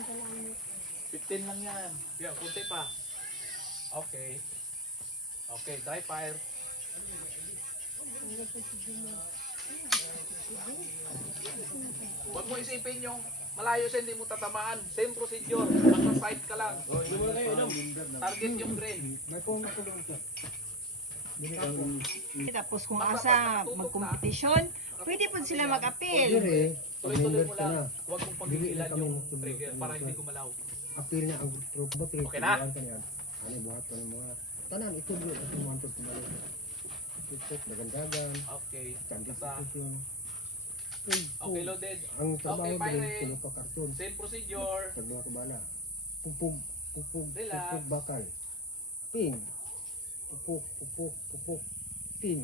15 lang yan. Yeah, kunti pa. Okay. Okay, dry fire. Huwag mo isipin yung malayo sa hindi mo tatamaan. Same procedure. Magsa-sight ka lang. Target yung green. Tapos kung asa magkompetisyon, pwede po sila mag-appeal. Tuloy-tuloy mo lang. Huwag mong pagigilan yung trigger para hindi gumalaw. Appeal niya ang grupo Okay na? Ano buhat ko ng mga tanan ito bro at mga antod kumali. Tiktok dagan-dagan. Okay. Candy Basta. position. Okay, loaded. Ang trabaho Okay, din pirate. tulo pa karton. Same procedure. Pagbuha ko bala. Pupug Relax. bakal. Ping. Pupuk. Ping.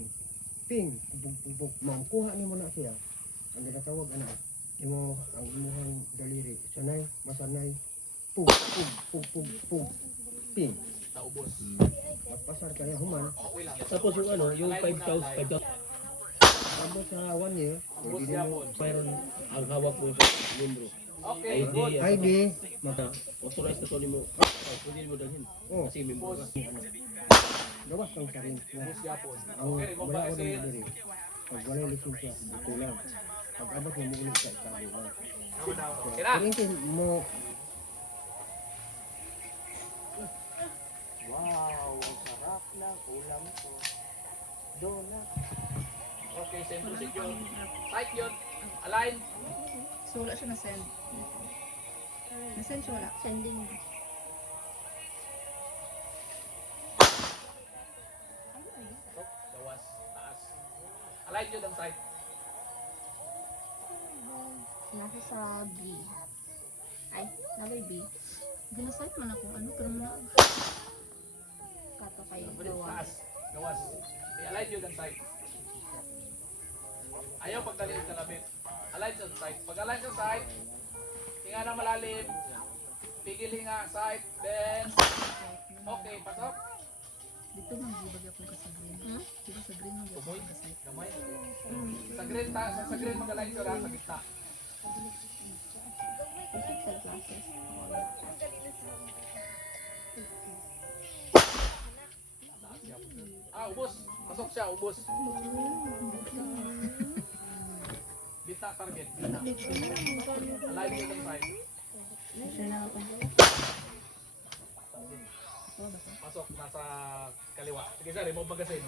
Pupuk. Mamkuha ni mo na siya. Ang ginatawag ana. Imo ang imuhang daliri. Sanay, masanay. Pug. Ping. Naubos. Magpasar ka niya human. Okay lang. Tapos yung ano, yung 5,000 Tapos sa 1 year, Ubos pwede mo yapon. mayroon ang hawak mo sa membro. Okay, ID, good. ID. Mata, authorized na to ni mo. Pwede mo dalhin. Oh, Kasi membro ka. gawas kang karin. Ubos yapon. Ang Okay, remove wala ko kasi. ng diri. Pag wala yung lisensya, dito lang. Pag abot mo ulit sa itabi lang. Okay na. Kurintin mo, Wow, ang sarap ng ulam ko. Donut. Okay, same procedure. Tight yun. Align. So wala siya na-send. Na-send siya wala. Sending. Stop. Gawas. Taas. Align yun ang tight. Nasa sa B. Ay, nabay B. Ginasite man ako. Ano pero na? Kato kayo gawa. Taas. Gawas. I-align yun ang tight. Ayaw pagdaliin ka labit. Align sa tight. Pag align sa tight, hinga na malalim. Pigil hinga, side, then, okay, pasok. Dito man gibag ako ka sa green. Dito sa green man Tumoy, gibag ka sa. gamay. Sa green mag-align ka lang sa gitna. Pixel classes. Ubos. Pasok siya, ubos. Gitna target. Gitna. Align yun ang side. Siya na ako. Pasok, nasa kaliwa. Sige sir, remove magazine.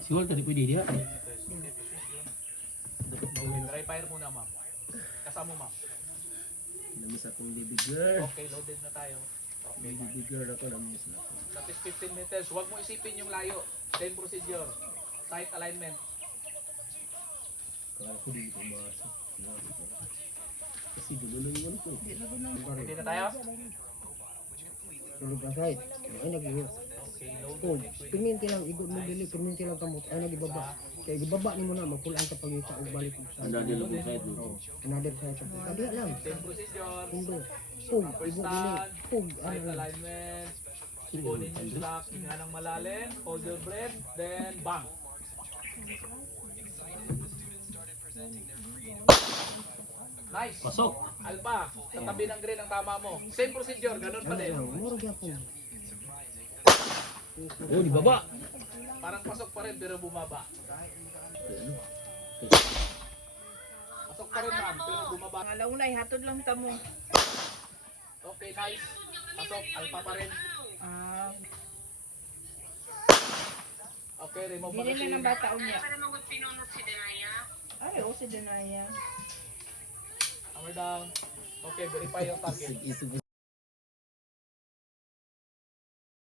Siguro tadi pwede dia. Okay, dry fire muna ma'am. Kasama ma'am. Namis akong bigger. Okay, loaded na tayo. Okay. Bigger ako namis na ako. That is 15 meters. Huwag mo isipin yung layo. Same procedure. Tight alignment. Kaya ko din ito masok. Kasi dulo yung ano ko. Hindi na tayo? tulog na side. Ay, nag-iho. Okay, load. Cold. Piminti lang, igod mo dili, piminti lang kamot. Ay, nag-ibaba. Kaya ibaba ni mo na, magpulaan ka pag ita o balik mo sa Anda dilo ko kahit mo. another side sa puta. Diya lang. Same procedure. Pundo. Pug. First Igod dili. stand. Pug. Tight Ano lang. alignment. Kunin yung slack. Hinga ng malalim. Hold your breath. Then, bang. Nice. Pasok. Alpha, sa tabi ng green ang tama mo. Same procedure, ganun pa Ano din. lang, moro gyapon. Oh, di baba. Parang pasok pa rin pero bumaba. Pasok pa rin ma'am, pero bumaba. Ang alaunay, hatod lang tamo. Okay, nice. Pasok, alpha pa rin. Ah, Okay, remove dili na ng magazine. bata unya. Ay, o si Denaya. Hammer down. Okay, verify yung target. Isip